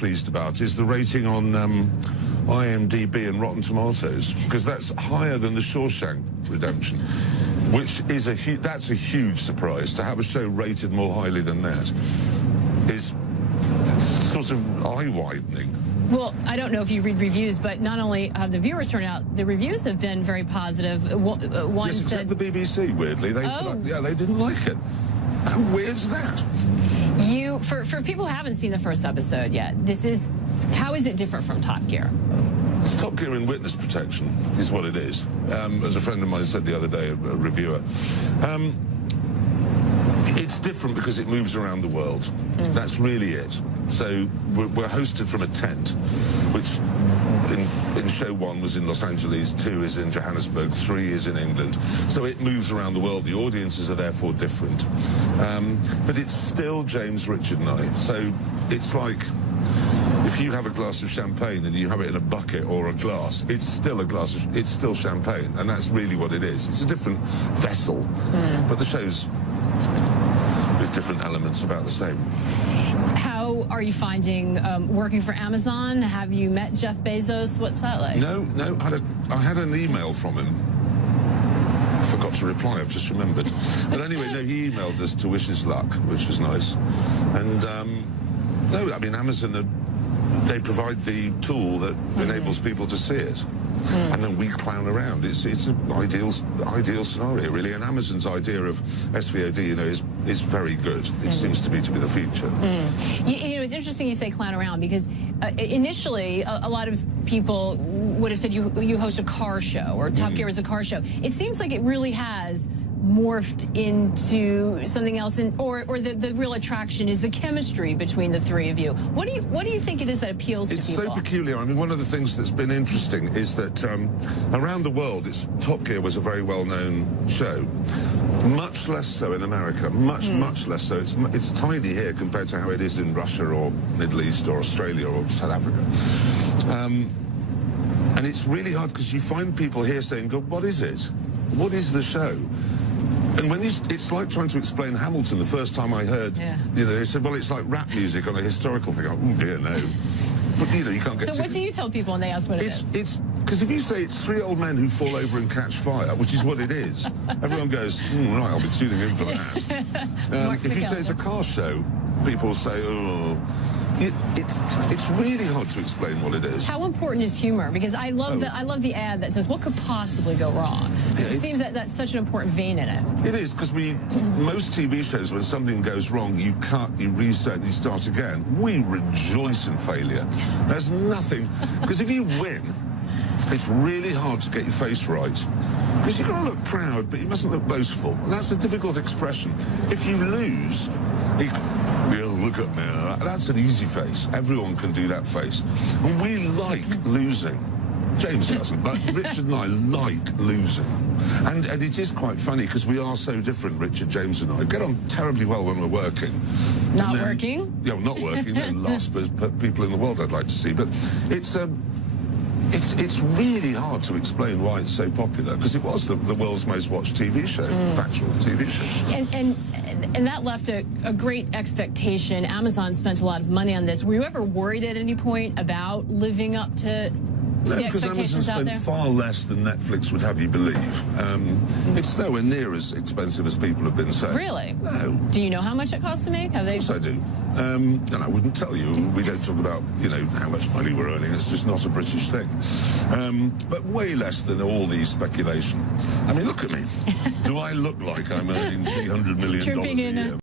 pleased about is the rating on IMDb and Rotten Tomatoes, because that's higher than The Shawshank Redemption, which is that's a huge surprise. To have a show rated more highly than that is sort of eye-widening. Well, I don't know if you read reviews, but not only have the viewers turned out, the reviews have been very positive. One yes, said, except the BBC, weirdly. They didn't like it. How weird's that? For people who haven't seen the first episode yet, how is it different from Top Gear? It's Top Gear in witness protection, is what it is. As a friend of mine said the other day, a reviewer. It's different because it moves around the world. That's really it. So we're hosted from a tent, which in show 1 was in Los Angeles, 2 is in Johannesburg, 3 is in England. So it moves around the world. The audiences are therefore different. But it's still James, Richard and I. So it's like if you have a glass of champagne and you have it in a bucket or a glass, it's still it's still champagne. And that's really what it is. It's a different vessel. But the show's there's different elements about the same. How are you finding working for Amazon? Have you met Jeff Bezos? What's that like? No. I had an email from him. I forgot to reply, I've just remembered. But anyway, no, he emailed us to wish us luck, which was nice. And no, I mean, Amazon, they provide the tool that enables people to see it. And then we clown around. It's an ideal scenario, really. And Amazon's idea of SVOD, you know, is very good. It seems to me to be the future. You know, it's interesting you say clown around, because initially a lot of people would have said you host a car show, or Top Gear is a car show. It seems like it really has morphed into something else, or the real attraction is the chemistry between the three of you. What do you think it is that appeals to people? It's so peculiar. I mean, one of the things that's been interesting is that around the world, Top Gear was a very well-known show. Much less so in America. Much less so. It's tiny here compared to how it is in Russia or Middle East or Australia or South Africa. And it's really hard because you find people here saying, "God, what is it? What is the show?" And when it's like trying to explain Hamilton. The first time I heard, you know, they said, "Well, it's like rap music on a historical thing." Oh dear, no. But you know, you can't get. So what do you tell people when they ask what it is? It's because if you say it's 3 old men who fall over and catch fire, which is what it is, everyone goes, right, I'll be tuning in for that. If you say it's a car show, people say, oh. It's really hard to explain what it is. How important is humor? Because I love the ad that says, "What could possibly go wrong?" It seems that that's such an important vein in it. It is, because most TV shows, when something goes wrong, you cut, you reset, and you start again. We rejoice in failure. There's nothing, because if you win, it's really hard to get your face right. Because you've got to look proud, but you mustn't look boastful. And that's a difficult expression. If you lose, look at me. That's an easy face. Everyone can do that face. And we like losing. James doesn't, but Richard and I like losing. And it is quite funny, because we are so different, Richard, James and I. Get on terribly well when we're working. Not working? Yeah, well, not working. They're the last people in the world I'd like to see. But it's really hard to explain why it's so popular, because it was the world's most watched TV show, factual TV show. And that left a great expectation. Amazon spent a lot of money on this. Were you ever worried at any point about living up to the expectations out there? Amazon spent far less than Netflix would have you believe. It's nowhere near as expensive as people have been saying. Really? No. Do you know how much it costs to make? Of course I do. And I wouldn't tell you. We don't talk about, you know, how much money we're earning. It's just not a British thing. But way less than all the speculation. I mean, look at me. Do I look like I'm earning $300 million a year?